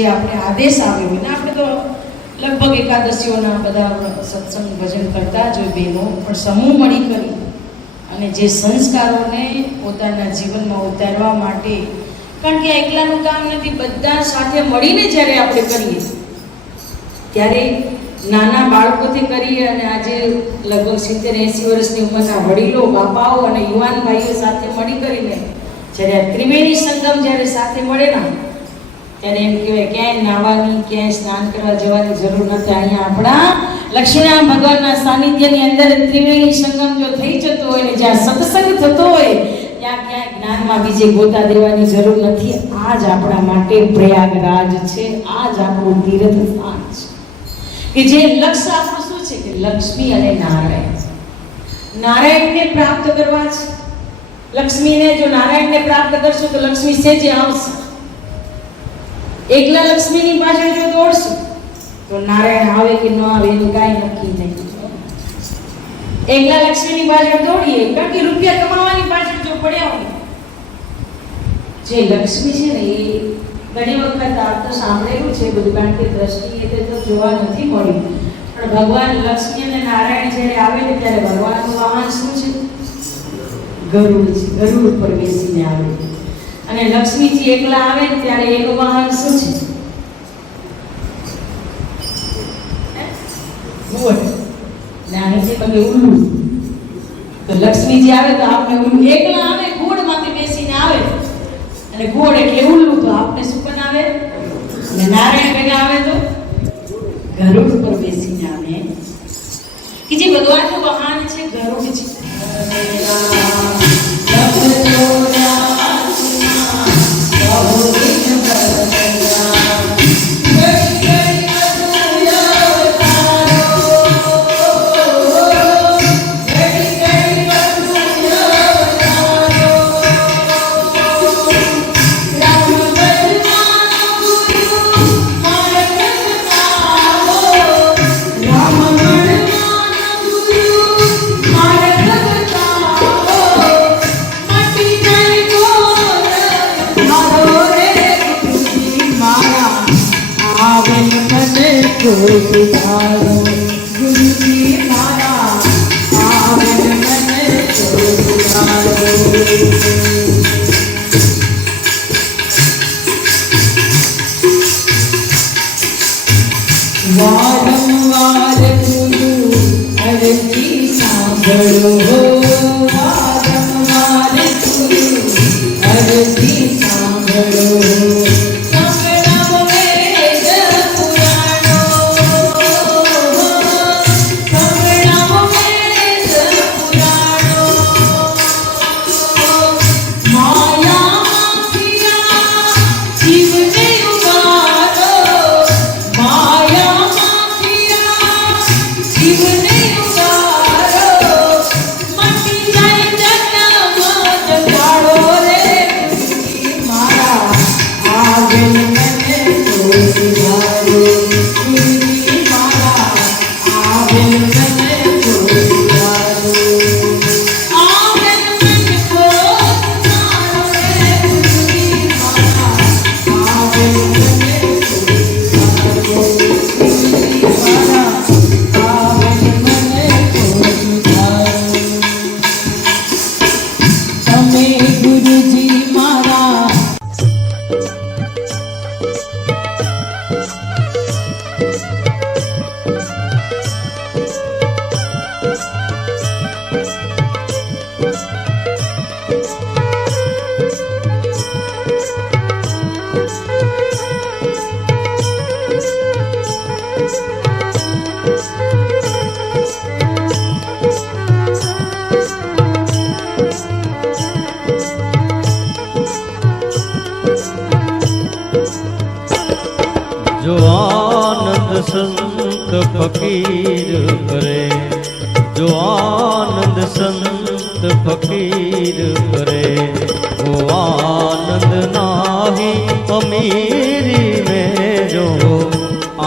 જે આપણે આદેશ આવ્યો હોય ને, આપણે તો લગભગ એકાદશીઓના બધા સત્સંગ ભજન કરતા જ હોય બહેનો, પણ સમૂહ મળી કરી અને જે સંસ્કારોને પોતાના જીવનમાં ઉતારવા માટે, કારણ કે એકલાનું કામ નથી, બધા સાથે મળીને જ્યારે આપણે કરીએ ત્યારે નાના બાળકોથી કરીએ અને આજે લગભગ 70-80 વર્ષની ઉંમરના વડીલો, બાપાઓ અને યુવાન ભાઈઓ સાથે મળી કરીને જ્યારે ત્રિવેણી સંગમ જ્યારે સાથે મળે ને, ત્યારે એમ કહેવાય ક્યાંય નાહવાની, ક્યાંય સ્નાન કરવા જવાની જરૂર નથી. અહીંયા આપણા લક્ષ્મીનારાયણ ભગવાનના સાનિધ્યની અંદર ત્રિવેણી સંગમ જો થઈ જતો હોય ને, જ્યાં સત્સંગ થતો હોય ત્યાં ક્યાંય જ્ઞાનમાં બીજે ગોતા દેવાની જરૂર નથી. આ જ આપણા માટે પ્રયાગરાજ છે, આ જ આપણું તીર્થ સ્થાન છે કે જે લક્ષ્ય આપણું શું છે કે લક્ષ્મી અને નારાયણ, નારાયણને પ્રાપ્ત કરવા છે. લક્ષ્મીને જો નારાયણને પ્રાપ્ત કરશો તો લક્ષ્મી સેજે આવશે. એકલા લક્ષ્મીની પાછળ જો દોડશું તો નારાયણ આવે કે ન આવે એનું કાંઈ નક્કી નહીં. એકલા લક્ષ્મીની પાછળ દોડીએ કારણ કે રૂપિયા કમાવાની પાછળ જો પડ્યા હોય, જે લક્ષ્મી છે ને એ ઘણી વખત આ તો સાંભળેલું છે બધું, કારણ કે દ્રષ્ટિએ તો જોવા નથી મળ્યું, પણ ભગવાન લક્ષ્મી અને નારાયણ જ્યારે આવે ને ત્યારે ભગવાનનું વાહન શું છે? ગરુડ છે. ગરુડ ઉપર બેસીને આવે. અને લક્ષ્મીજી એકલા આવે ને ત્યારે એનું વાહન શું છે? ઘોડ. નાની છે બગે ઉલ્લુ. તો લક્ષ્મીજી આવે તો આપણે ઉલ્લુ, એકલા આવે ઘોડમાંથી બેસીને આવે અને ઘોડ એટલે ઉલ્લુ, તો આપણે શું બનાવે? અને નારાયણ ભેગા આવે તો ગરુડ ઉપર બેસીને આવે કે જે ભગવાનનું વાહન છે ગરુડ છે. વારંવાર ગુરુ અરજી સાંભળો, વારંવાર ગુરુ અરજી સાંભળો. जो आनंद संत फकीर करे, जो आनंद संत फकीर करे, वो आनंद नाही अमीरी में, जो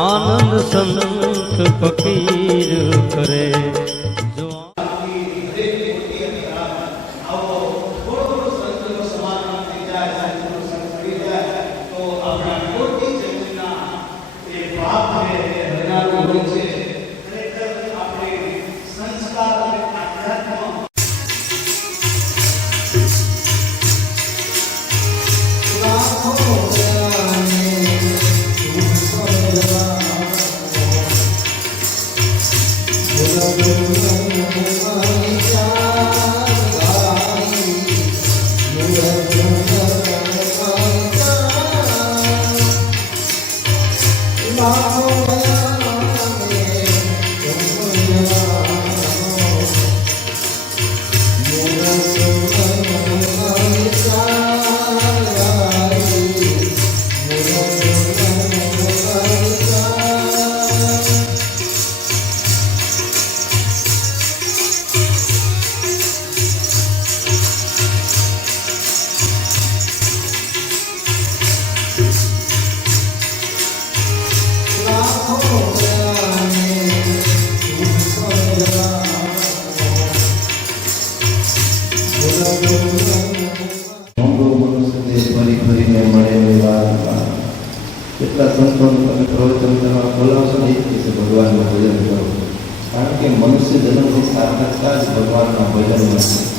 आनंद संत फकीर करे. તો આપણા કેટલા સંતોને તમે પ્રવચન કરવા બોલાવશો ને એક દિવસે ભગવાનનું ભજન કરો, કારણ કે મનુષ્ય જન્મની સાર્થકતા જ ભગવાનના ભજનમાં છે.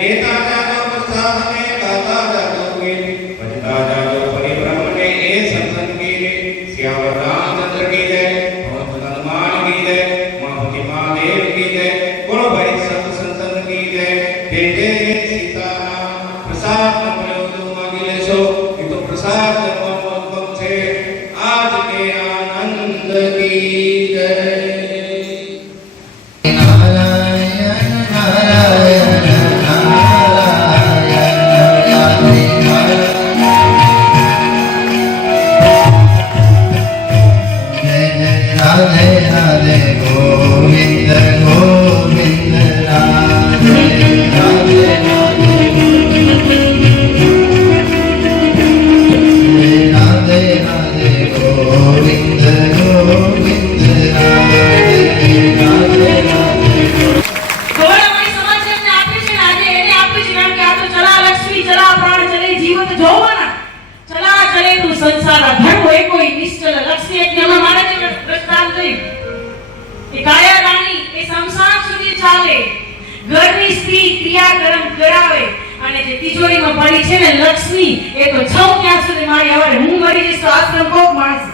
लेता जातो प्रसाद में गाता जातो गीत, भजता जातो परिभ्रमण में રાધે રાધે ગોવિંદ ગોવિંદ રાધે રાધે રાધે રાધે રાધે ગોવિંદ ગોવિંદ રાધે રાધે રાધે ગોળાવાળી સમાજ જેમને આપે છે ને આજે એને આપે છે કારણ કે આ તો ચલા લક્ષ્મી ચલા પ્રાણ ચલે જીવત જોવાના ચલા ચલે તું સંસાર ધર્મ એ કોઈ નિશ્ચલ લક્ષ્મી એક નામ મારે છે પ્રસ્થાન થયું એ કાયા રાણી એ સંસાર સુધી ચાલે ઘરની સ્ત્રી ક્રિયાકર્મ કરાવે અને જે તિજોરીમાં પડી છે ને લક્ષ્મી એ તો છ ત્યાં સુધી મારી આવે હું મરી જઈશ તો આશ્રમ કોક માણસ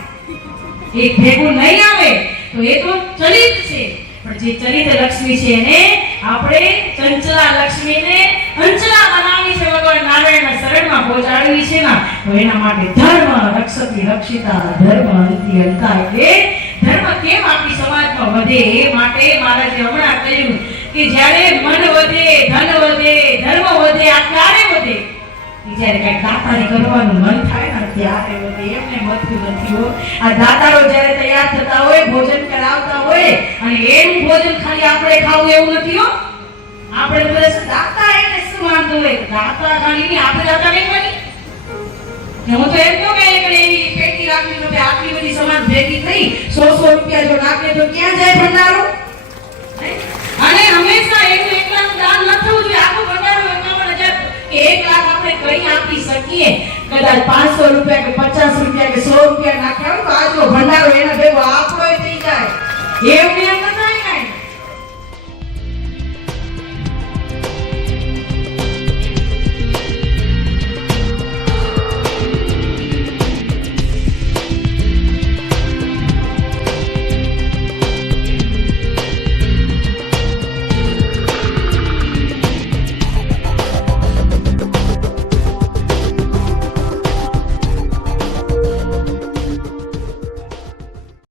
એક ભેગું નહીં આવે તો એ તો ચલિત છે પણ જે ચલિત લક્ષ્મી છે એને આપણે ચંચલા લક્ષ્મીને અંચલા બનાવી છે ભગવાન નારાયણના શરણમાં પહોંચાડવી છે ને તો એના માટે ધર્મ રક્ષતી રક્ષિતા ધર્મ અંતિ અંતા એટલે ધર્મ કેમ આપણી સમાજમાં વધે એ માટે મહારાજે હમણાં કહ્યું કે જ્યારે મન વધે ધન વધે ધર્મ વધે આ ક્યારે વધે જ્યારે કઈ દાતારી કરવાનું મન થાય ને ત્યારે વધે એમને મથું નથી હો આ દાતારો જ્યારે તૈયાર થતા હોય ભોજન કરાવતા હોય અને એનું ભોજન ખાલી આપણે ખાવું એવું નથી હો આપણે બધા શું દાતા એને શું વાંધો હોય દાતા ખાલી નહીં આપણે દાતા નહીં બની હું તો એમ કહું કે એક એવી પેટી રાખવી તો કે આટલી બધી સમાજ ભેગી થઈ 100 રૂપિયા જો નાખે તો ક્યાં જાય ભંડારો અને હંમેશા એક એકલાનું દાન ન થવું જોઈએ આખું ભંડારો 51,000 કે 1 લાખ આપણે કઈ આપી શકીએ કદાચ 500 રૂપિયા કે